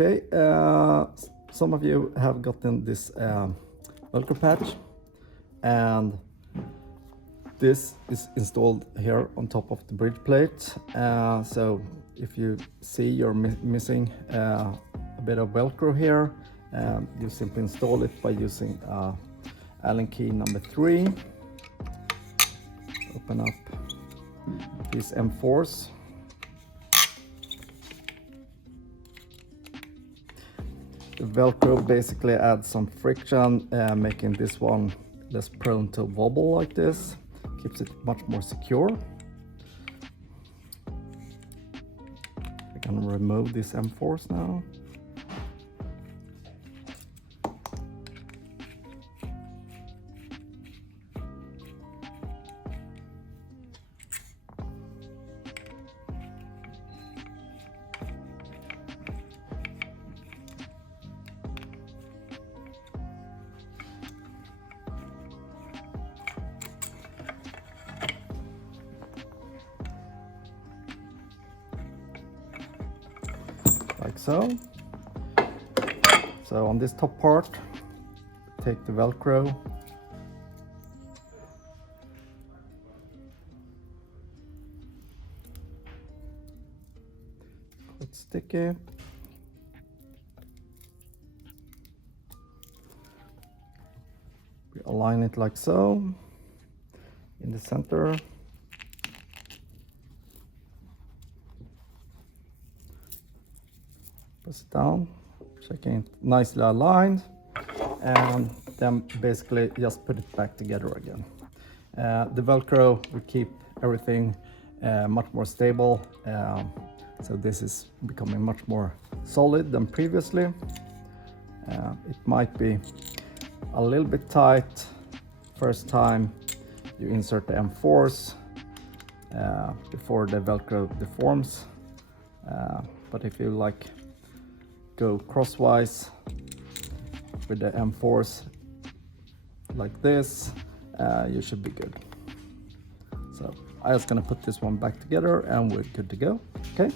Okay, some of you have gotten this Velcro patch, and this is installed here on top of the bridge plate. So if you see you're missing a bit of Velcro here, you simply install it by using Allen key number 3. Open up these M4s. The Velcro basically adds some friction, making this one less prone to wobble like this. Keeps it much more secure. I can remove these M4s now. Like so. So on this top part, take the Velcro, quite sticky. We align it like so in the center. Press it down, checking it nicely aligned, and then basically just put it back together again. The Velcro will keep everything much more stable, so this is becoming much more solid than previously. It might be a little bit tight first time you insert the M4s before the Velcro deforms, but if you go crosswise with the M4s like this, you should be good. So I'm just gonna put this one back together and we're good to go. Okay.